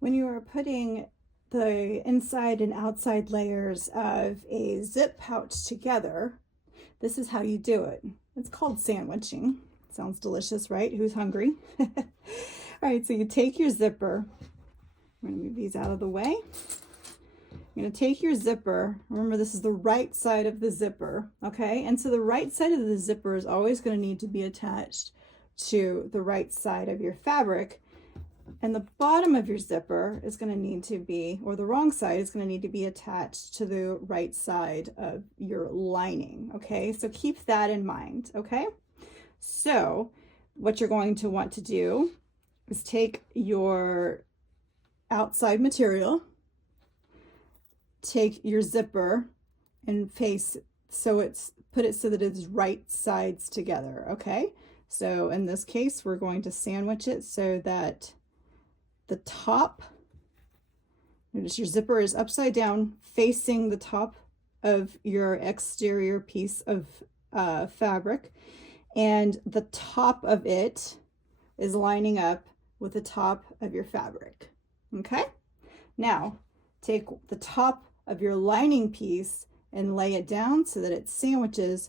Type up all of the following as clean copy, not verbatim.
When you are putting the inside and outside layers of a zip pouch together, this is how you do it. It's called sandwiching. Sounds delicious, right? Who's hungry? All right, so you take your zipper. I'm going to move these out of the way. You're going to take your zipper. Remember, this is the right side of the zipper, okay? And so the right side of the zipper is always going to need to be attached to the right side of your fabric. And the bottom of your zipper is going to need to be, or the wrong side is going to need to be attached to the right side of your lining, okay? So keep that in mind, okay? So what you're going to want to do is take your outside material, take your zipper and put it so that it's right sides together, okay? So in this case, we're going to sandwich it so that the top, notice your zipper is upside down facing the top of your exterior piece of fabric, and the top of it is lining up with the top of your fabric, okay? Now, take the top of your lining piece and lay it down so that it sandwiches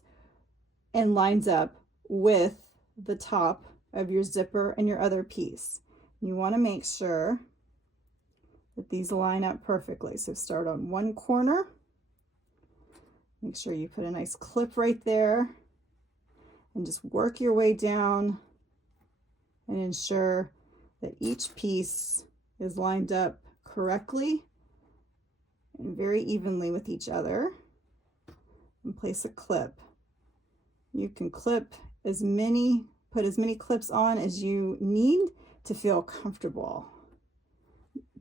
and lines up with the top of your zipper and your other piece. You want to make sure that these line up perfectly. So start on one corner. Make sure you put a nice clip right there and just work your way down and ensure that each piece is lined up correctly and very evenly with each other. And place a clip. You can put as many clips on as you need to feel comfortable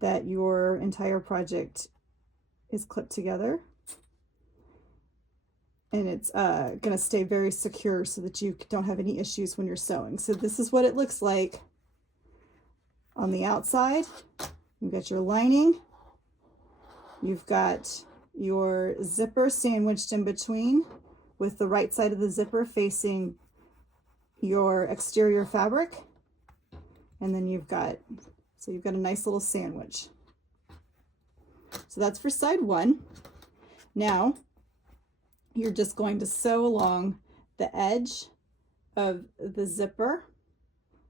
that your entire project is clipped together, and it's going to stay very secure so that you don't have any issues when you're sewing. So this is what it looks like on the outside. You've got your lining, you've got your zipper sandwiched in between with the right side of the zipper facing your exterior fabric, and then you've got a nice little sandwich. So that's for side one. Now you're just going to sew along the edge of the zipper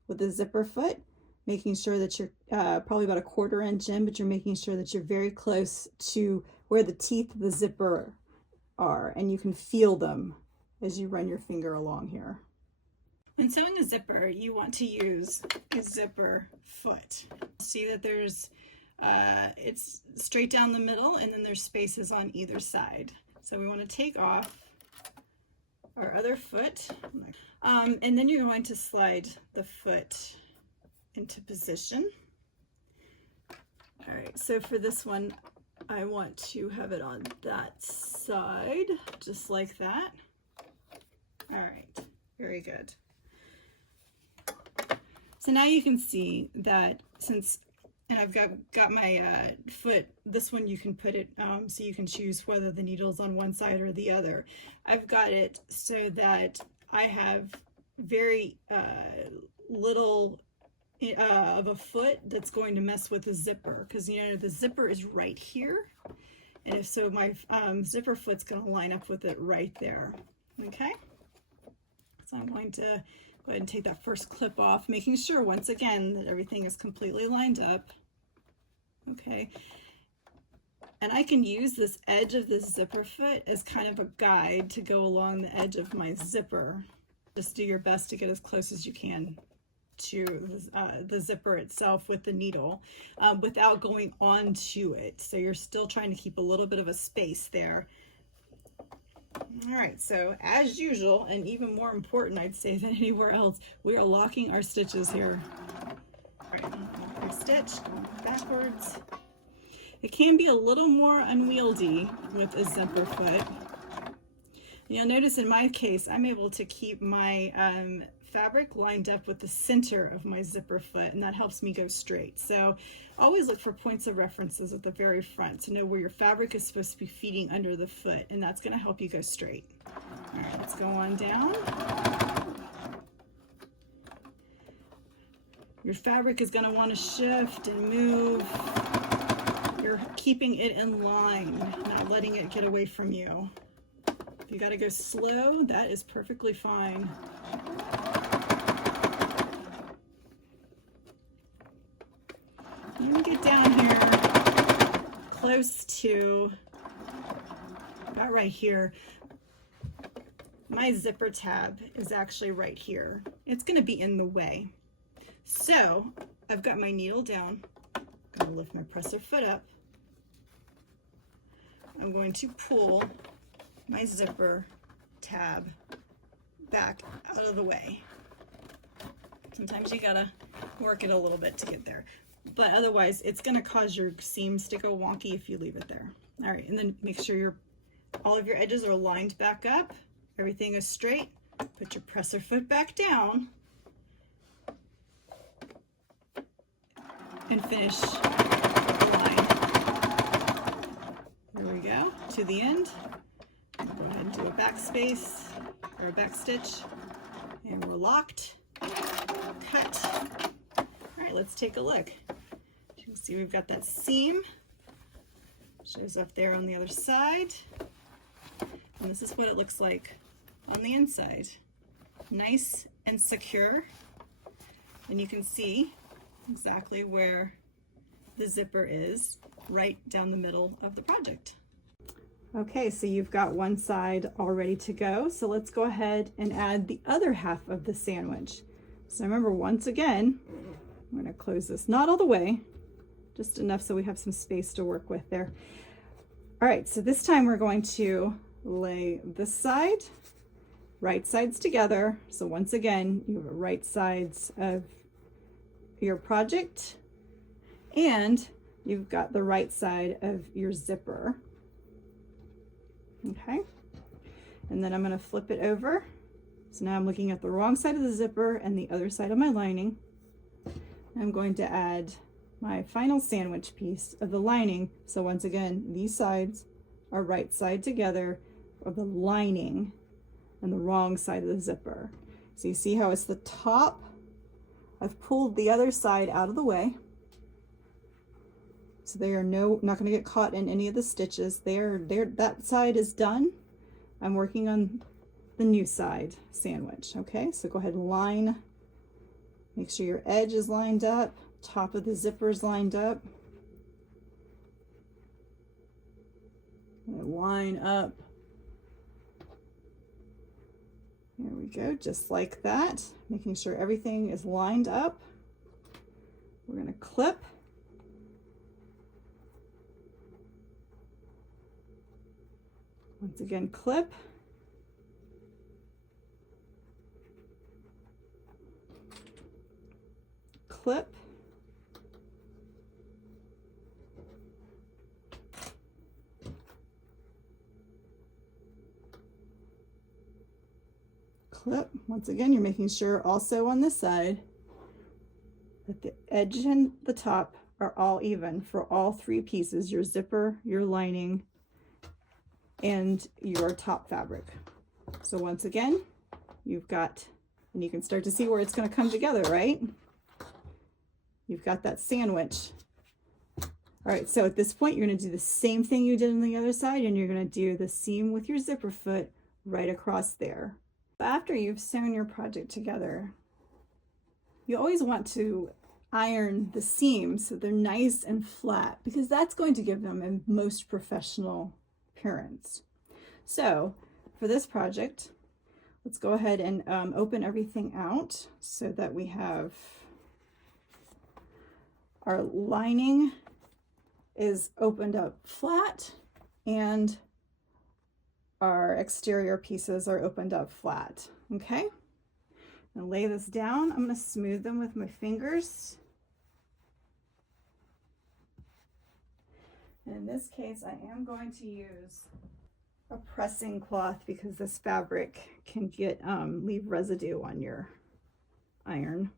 with the zipper foot, making sure that you're probably about a 1/4 inch in, but you're making sure that you're very close to where the teeth of the zipper are, and you can feel them as you run your finger along here. When sewing a zipper, you want to use a zipper foot. See that there's, it's straight down the middle, and then there's spaces on either side. So we want to take off our other foot, and then you're going to slide the foot into position. All right, so for this one, I want to have it on that side, just like that. All right, very good. So now you can see that and I've got my foot, this one you can put it, so you can choose whether the needle's on one side or the other. I've got it so that I have very little of a foot that's going to mess with the zipper, because the zipper is right here, and if so my zipper foot's going to line up with it right there. Okay, so I'm going to go ahead and take that first clip off, making sure once again that everything is completely lined up. Okay, and I can use this edge of this zipper foot as kind of a guide to go along the edge of my zipper. Just do your best to get as close as you can to the zipper itself with the needle without going onto it. So you're still trying to keep a little bit of a space there. All right, so as usual, and even more important, I'd say, than anywhere else, we are locking our stitches here. All right, our stitch, going backwards. It can be a little more unwieldy with a zipper foot. You'll notice in my case, I'm able to keep my fabric lined up with the center of my zipper foot, and that helps me go straight. So always look for points of references at the very front to know where your fabric is supposed to be feeding under the foot, and that's going to help you go straight. All right, let's go on down. Your fabric is going to want to shift and move. You're keeping it in line, not letting it get away from you. If you got to go slow, that is perfectly fine. I'm going to get down here close to about right here. My zipper tab is actually right here. It's going to be in the way. So I've got my needle down. I'm going to lift my presser foot up. I'm going to pull my zipper tab back out of the way. Sometimes you gotta work it a little bit to get there, but otherwise it's going to cause your seams to go wonky if you leave it there. All right, and then make sure all of your edges are lined back up. Everything is straight. Put your presser foot back down and finish the line. There we go, to the end. Go ahead and do a back space or a back stitch, and we're locked. Cut. All right, let's take a look. You can see we've got that seam. Shows up there on the other side. And this is what it looks like on the inside. Nice and secure. And you can see exactly where the zipper is right down the middle of the project. Okay, so you've got one side all ready to go. So let's go ahead and add the other half of the sandwich. So remember, once again, I'm going to close this, not all the way, just enough so we have some space to work with there. All right, so this time we're going to lay this side, right sides together. So once again, you have right sides of your project, and you've got the right side of your zipper. Okay, and then I'm going to flip it over. So now I'm looking at the wrong side of the zipper and the other side of my lining. I'm going to add my final sandwich piece of the lining. So once again, these sides are right side together of the lining and the wrong side of the zipper. So you see how it's the top. I've pulled the other side out of the way, so they are not going to get caught in any of the stitches. That side is done. I'm working on the new side sandwich. Okay, so go ahead and line. Make sure your edge is lined up, top of the zipper is lined up. Line up. There we go, just like that. Making sure everything is lined up. We're going to clip. Once again, clip. Clip. Clip. Once again, you're making sure also on this side that the edge and the top are all even for all three pieces, your zipper, your lining, and your top fabric. So once again, you've got, and you can start to see where it's going to come together, right? You've got that sandwich. All right, so at this point, you're going to do the same thing you did on the other side, and you're going to do the seam with your zipper foot right across there. After you've sewn your project together, you always want to iron the seams so they're nice and flat, because that's going to give them a most professional appearance. So for this project, let's go ahead and open everything out so that we have our lining is opened up flat and our exterior pieces are opened up flat. Okay, I'm gonna lay this down. I'm gonna smooth them with my fingers. And in this case, I am going to use a pressing cloth because this fabric can get leave residue on your iron.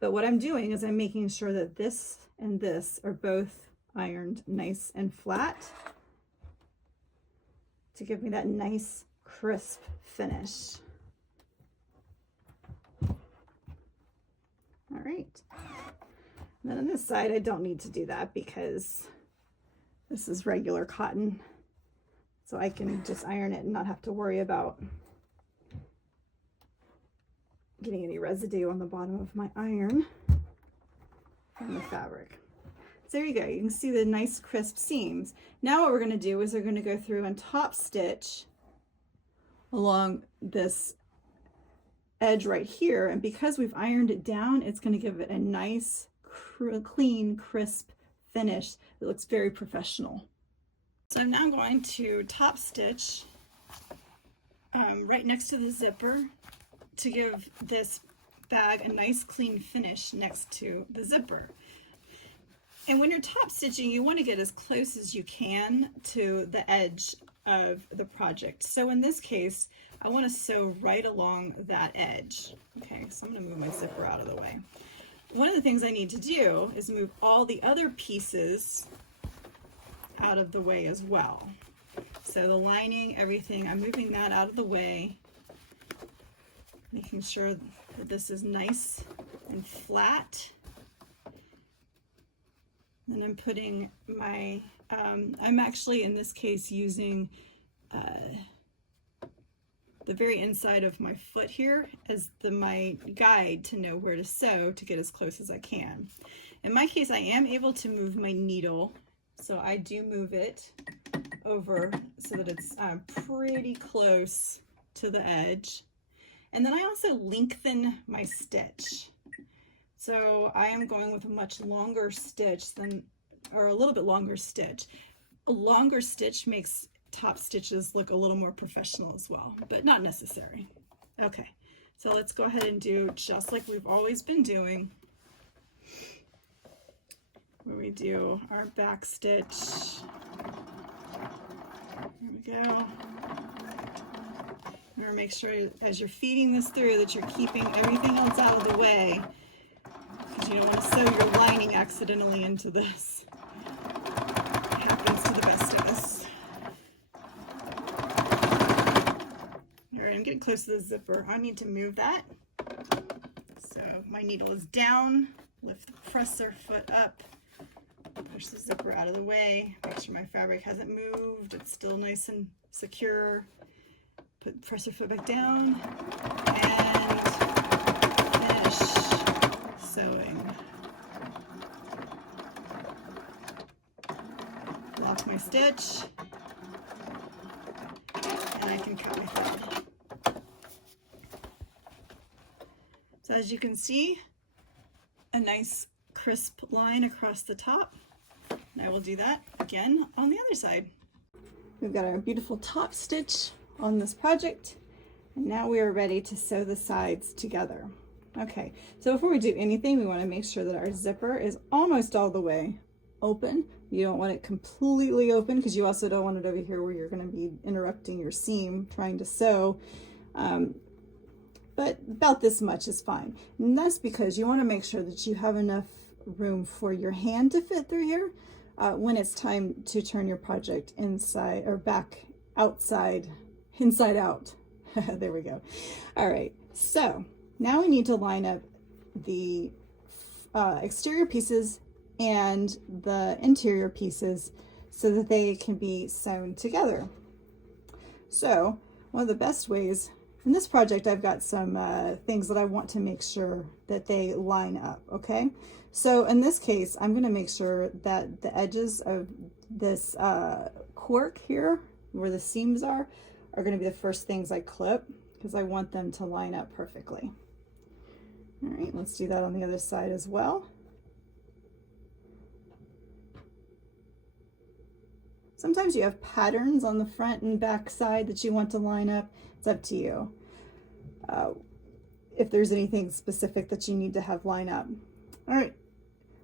But what I'm doing is I'm making sure that this and this are both ironed nice and flat to give me that nice crisp finish. All right. And then on this side, I don't need to do that because this is regular cotton. So I can just iron it and not have to worry about getting any residue on the bottom of my iron from the fabric. So there you go. You can see the nice crisp seams. Now what we're going to do is we're going to go through and top stitch along this edge right here. And because we've ironed it down, it's going to give it a nice, clean, crisp finish that looks very professional. So I'm now going to top stitch right next to the zipper to give this bag a nice clean finish next to the zipper. And when you're top stitching, you want to get as close as you can to the edge of the project. So in this case, I want to sew right along that edge. Okay, so I'm going to move my zipper out of the way. One of the things I need to do is move all the other pieces out of the way as well. So the lining, everything, I'm moving that out of the way, making sure that this is nice and flat. And I'm putting my, I'm actually in this case using the very inside of my foot here as my guide to know where to sew to get as close as I can. In my case, I am able to move my needle, so I do move it over so that it's pretty close to the edge. And then I also lengthen my stitch. So I am going with a much longer stitch than, or a little bit longer stitch. A longer stitch makes top stitches look a little more professional as well, but not necessary. Okay, so let's go ahead and do just like we've always been doing, where we do our back stitch. There we go. Remember, make sure as you're feeding this through that you're keeping everything else out of the way, because you don't want to sew your lining accidentally into this. It happens to the best of us. All right, I'm getting close to the zipper. I need to move that. So my needle is down, lift the presser foot up, push the zipper out of the way, make sure my fabric hasn't moved, it's still nice and secure. Put the presser foot back down and finish sewing. Lock my stitch and I can cut my thread. So as you can see, a nice crisp line across the top. And I will do that again on the other side. We've got our beautiful top stitch on this project, and now we are ready to sew the sides together. Okay, so before we do anything, we want to make sure that our zipper is almost all the way open. You don't want it completely open because you also don't want it over here where you're going to be interrupting your seam trying to sew. But about this much is fine. And that's because you want to make sure that you have enough room for your hand to fit through here when it's time to turn your project inside or back outside, inside out. There we go. All right, so now we need to line up the exterior pieces and the interior pieces so that they can be sewn together. So one of the best ways, in this project I've got some things that I want to make sure that they line up, okay? So in this case, I'm going to make sure that the edges of this cork here, where the seams are going to be the first things I clip because I want them to line up perfectly. All right, let's do that on the other side as well. Sometimes you have patterns on the front and back side that you want to line up. It's up to you. If there's anything specific that you need to have line up. All right,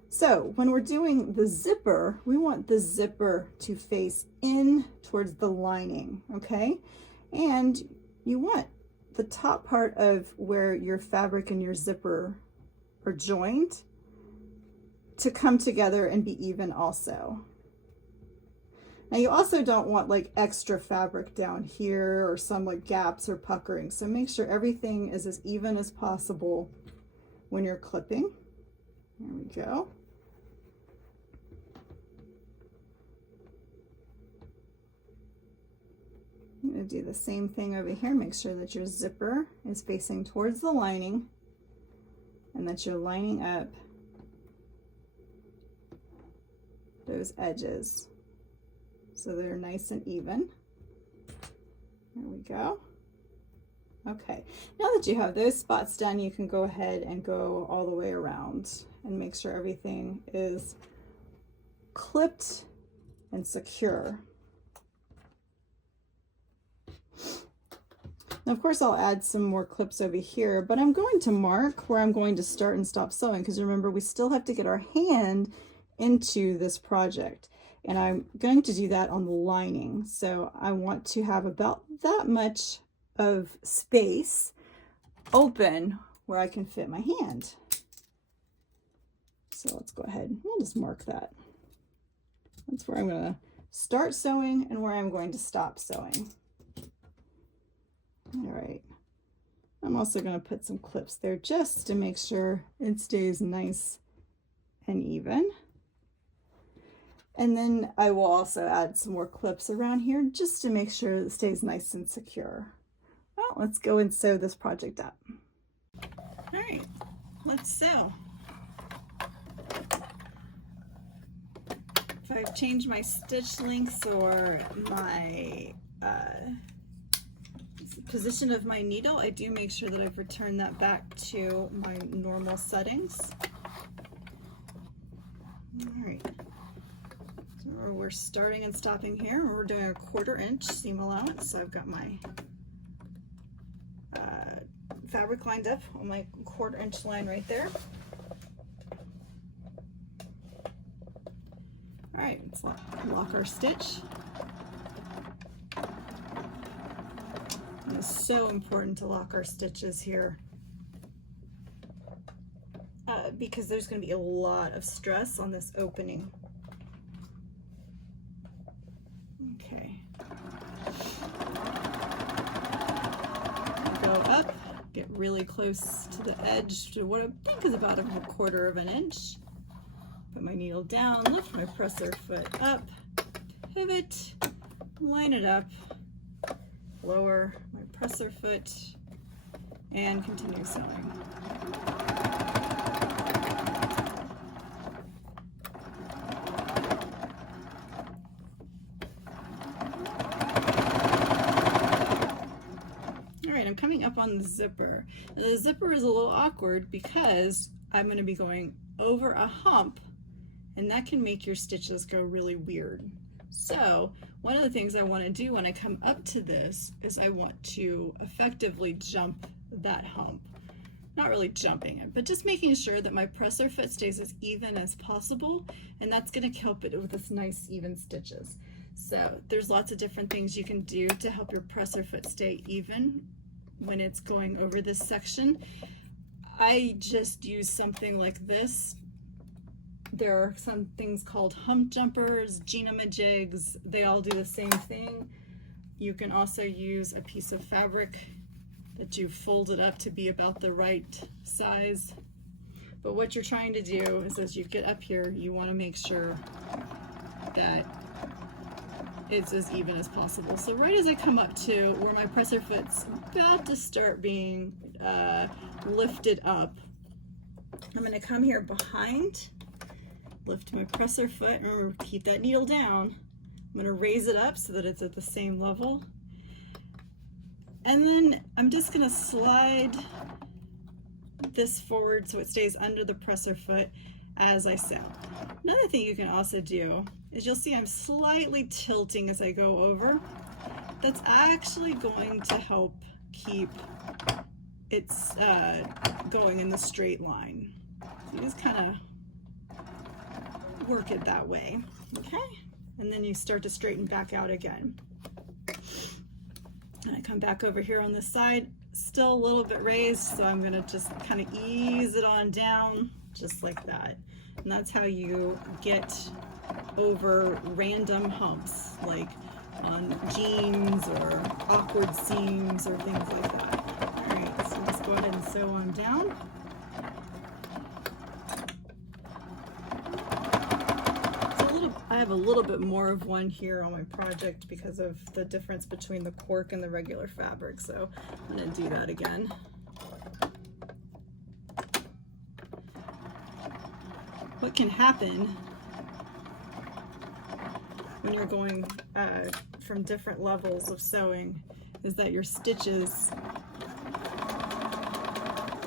so when we're doing the zipper, we want the zipper to face in towards the lining, okay? And you want the top part of where your fabric and your zipper are joined to come together and be even also. Now you also don't want like extra fabric down here or some like gaps or puckering. So make sure everything is as even as possible when you're clipping. There we go. I'm going to do the same thing over here. Make sure that your zipper is facing towards the lining and that you're lining up those edges so they're nice and even. There we go. Okay, now that you have those spots done, you can go ahead and go all the way around and make sure everything is clipped and secure. Now, of course, I'll add some more clips over here, but I'm going to mark where I'm going to start and stop sewing, because remember, we still have to get our hand into this project, and I'm going to do that on the lining. So I want to have about that much of space open where I can fit my hand. So let's go ahead, we'll just mark that. That's where I'm going to start sewing and where I'm going to stop sewing. All right, I'm also going to put some clips there just to make sure it stays nice and even. And then I will also add some more clips around here just to make sure it stays nice and secure. Well, let's go and sew this project up. All right, let's sew. If I've changed my stitch lengths or my position of my needle, I do make sure that I've returned that back to my normal settings. All right, so we're starting and stopping here. We're doing a 1/4 inch seam allowance. So I've got my fabric lined up on my 1/4 inch line right there. All right, let's lock our stitch. It's so important to lock our stitches here because there's going to be a lot of stress on this opening. Okay. Go up, get really close to the edge to what I think is about a 1/4 inch. Put my needle down, lift my presser foot up, pivot, line it up, lower my presser foot, and continue sewing. All right, I'm coming up on the zipper. Now, the zipper is a little awkward because I'm going to be going over a hump, and that can make your stitches go really weird. So one of the things I want to do when I come up to this is I want to effectively jump that hump. Not really jumping it, but just making sure that my presser foot stays as even as possible, and that's going to help it with this nice even stitches. So there's lots of different things you can do to help your presser foot stay even when it's going over this section. I just use something like this. There are some things called hump jumpers, Gina-majigs, they all do the same thing. You can also use a piece of fabric that you folded up to be about the right size. But what you're trying to do is as you get up here, you want to make sure that it's as even as possible. So right as I come up to where my presser foot's about to start being lifted up, I'm going to come here behind, lift my presser foot, remember to keep that needle down. I'm going to raise it up so that it's at the same level. And then I'm just going to slide this forward so it stays under the presser foot as I sew. Another thing you can also do is you'll see I'm slightly tilting as I go over. That's actually going to help keep it going in the straight line. So you just kind of work it that way, okay? And then you start to straighten back out again. And I come back over here on this side, still a little bit raised, so I'm gonna just kind of ease it on down, just like that. And that's how you get over random humps, like on jeans or awkward seams or things like that. All right, so let's go ahead and sew on down. have a little bit more of one here on my project because of the difference between the cork and the regular fabric, so I'm going to do that again. What can happen when you're going from different levels of sewing is that your stitches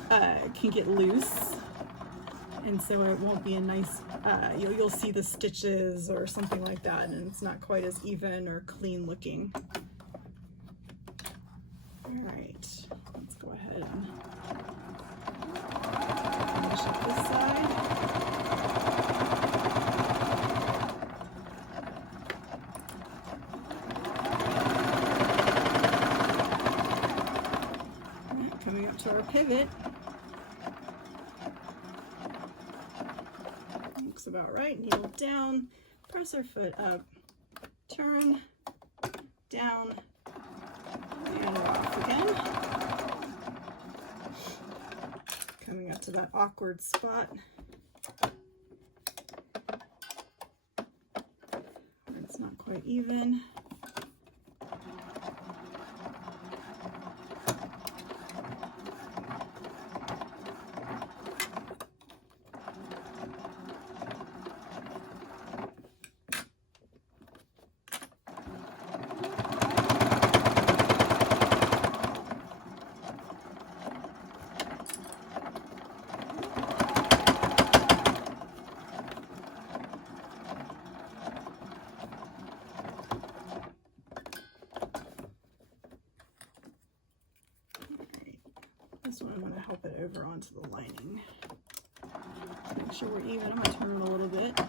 can get loose, and so it won't be a nice, you'll see the stitches or something like that, and it's not quite as even or clean looking. All right, let's go ahead and finish up this side. All right, coming up to our pivot. Looks about right. Needle down, press our foot up, turn, down, and we're off again. Coming up to that awkward spot. It's not quite even. This one I'm going to help it over onto the lining. Make sure we're even. I'm going to turn it a little bit. There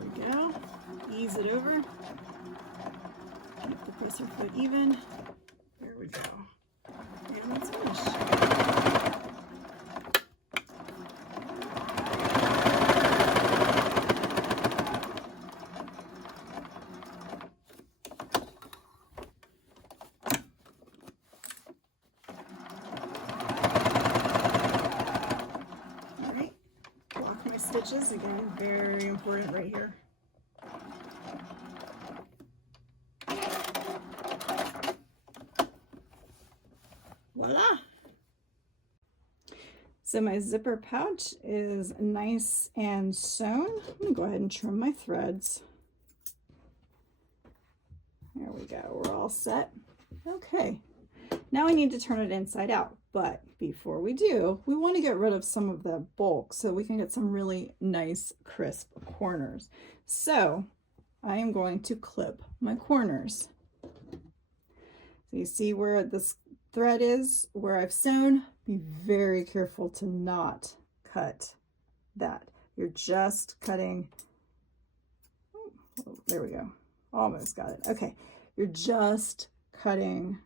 we go. Ease it over. Keep the presser foot even. There we go. And let's finish. Stitches again, very important right here. Voila! So my zipper pouch is nice and sewn. I'm gonna go ahead and trim my threads. There we go, we're all set. Okay, now we need to turn it inside out. But before we do, we want to get rid of some of the bulk so we can get some really nice crisp corners. So I am going to clip my corners. So you see where this thread is, where I've sewn. Be very careful to not cut that. You're just cutting, oh, there we go, almost got it. Okay, you're just cutting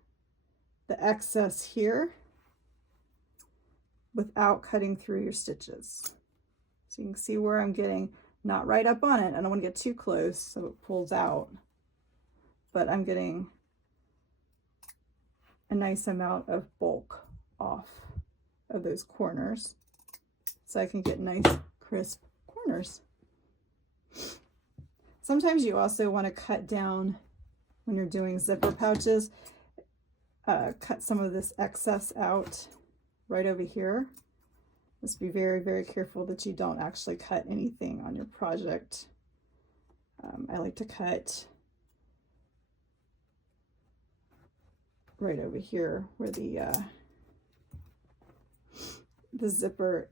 the excess here without cutting through your stitches. So you can see where I'm getting not right up on it. I don't want to get too close so it pulls out, but I'm getting a nice amount of bulk off of those corners so I can get nice crisp corners. Sometimes you also want to cut down when you're doing zipper pouches, cut some of this excess out right over here. Just be very, very careful that you don't actually cut anything on your project. I like to cut right over here where the zipper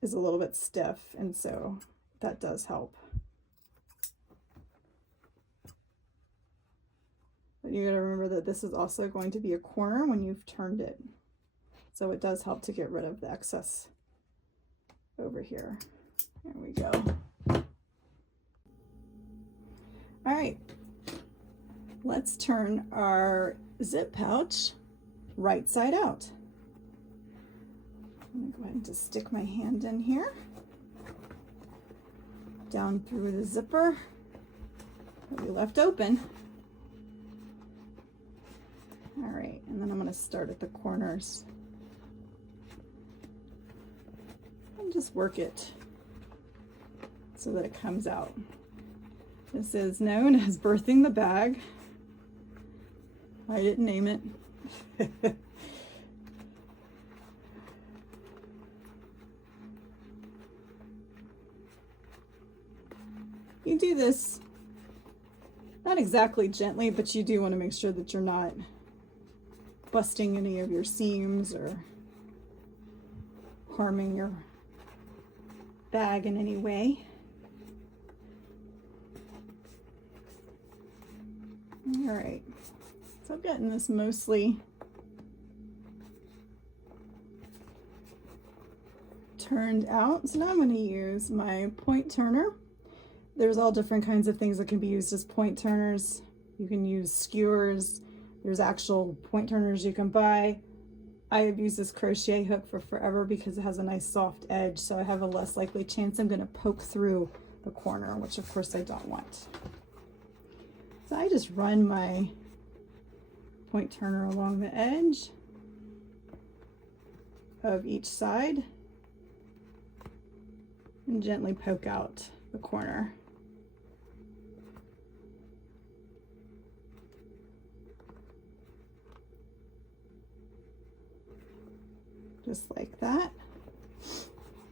is a little bit stiff, and so that does help. But you gotta remember that this is also going to be a corner when you've turned it. So it does help to get rid of the excess over here. There we go. All right, let's turn our zip pouch right side out. I'm gonna go ahead and just stick my hand in here, down through the zipper that we left open. All right, and then I'm gonna start at the corners. And just work it so that it comes out. This is known as birthing the bag. I didn't name it. You do this not exactly gently, but you do want to make sure that you're not busting any of your seams or harming your bag in any way. All right, so I've gotten this mostly turned out. So now I'm going to use my point turner. There's all different kinds of things that can be used as point turners. You can use skewers. There's actual point turners you can buy. I have used this crochet hook for forever because it has a nice soft edge, so I have a less likely chance I'm going to poke through the corner, which of course I don't want. So I just run my point turner along the edge of each side and gently poke out the corner. Just like that.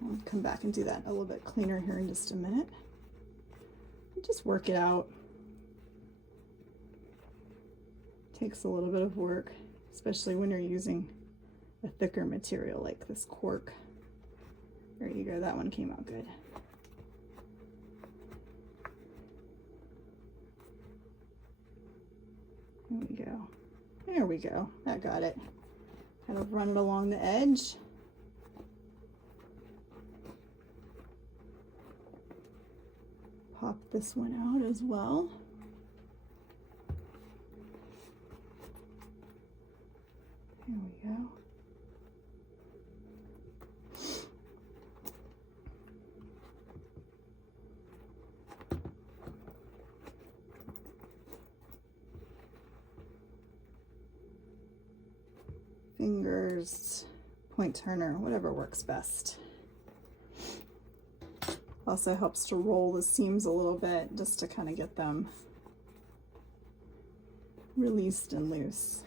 I'll come back and do that a little bit cleaner here in just a minute. Just work it out. Takes a little bit of work, especially when you're using a thicker material like this cork. There you go, that one came out good. There we go. There we go. That got it. Kind of run it along the edge. Pop this one out as well. There we go. Fingers, point turner, whatever works best. Also helps to roll the seams a little bit just to kind of get them released and loose.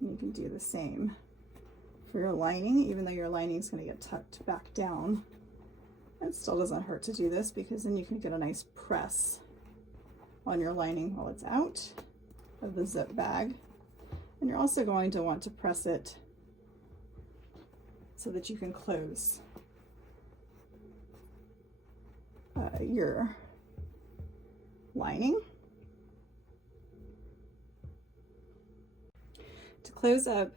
And you can do the same for your lining, even though your lining is going to get tucked back down. It still doesn't hurt to do this because then you can get a nice press on your lining while it's out of the zip bag. And you're also going to want to press it so that you can close your lining. To close up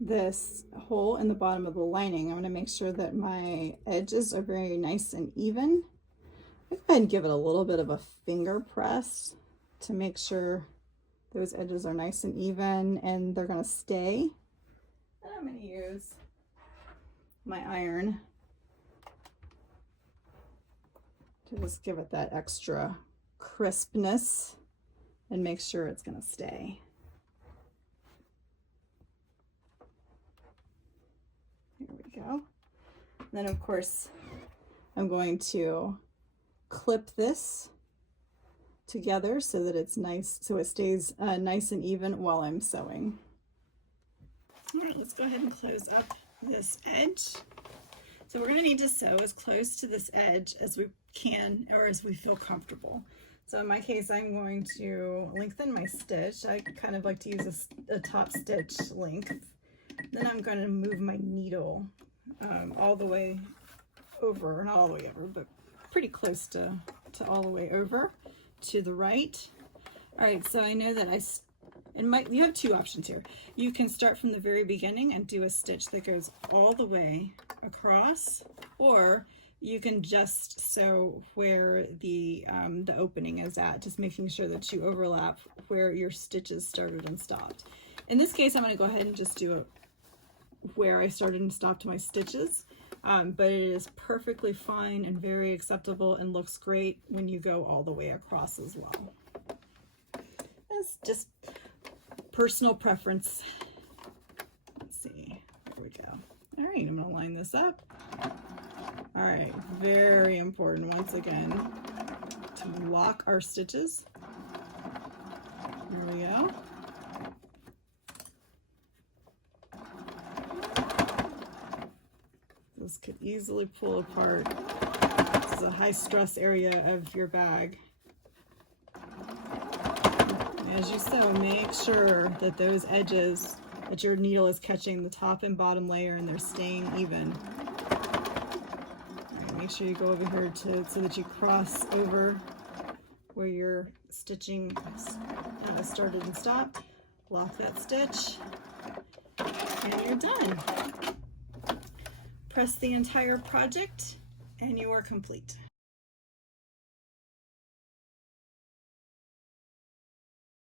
this hole in the bottom of the lining, I'm going to make sure that my edges are very nice and even. I'll go ahead and give it a little bit of a finger press to make sure those edges are nice and even and they're going to stay. And I'm going to use my iron to just give it that extra crispness and make sure it's going to stay. Here we go. And then of course I'm going to clip this together so that it's nice, so it stays nice and even while I'm sewing. All right, let's go ahead and close up this edge. So we're going to need to sew as close to this edge as we can or as we feel comfortable. So in my case, I'm going to lengthen my stitch. I kind of like to use a top stitch length. Then I'm going to move my needle all the way over, not all the way over, but pretty close to all the way over to the right. All right, so I know that you have two options here. You can start from the very beginning and do a stitch that goes all the way across, or you can just sew where the opening is at, just making sure that you overlap where your stitches started and stopped. In this case, I'm going to go ahead and just do it where I started and stopped my stitches. But it is perfectly fine and very acceptable and looks great when you go all the way across as well. It's just personal preference. Let's see, there we go. All right, I'm gonna line this up. All right, very important once again to lock our stitches. There we go. This could easily pull apart. This is a high stress area of your bag. As you sew, make sure that those edges, that your needle is catching the top and bottom layer and they're staying even. Right, make sure you go over here so that you cross over where your stitching started and stopped. Lock that stitch and you're done. Press the entire project and you are complete.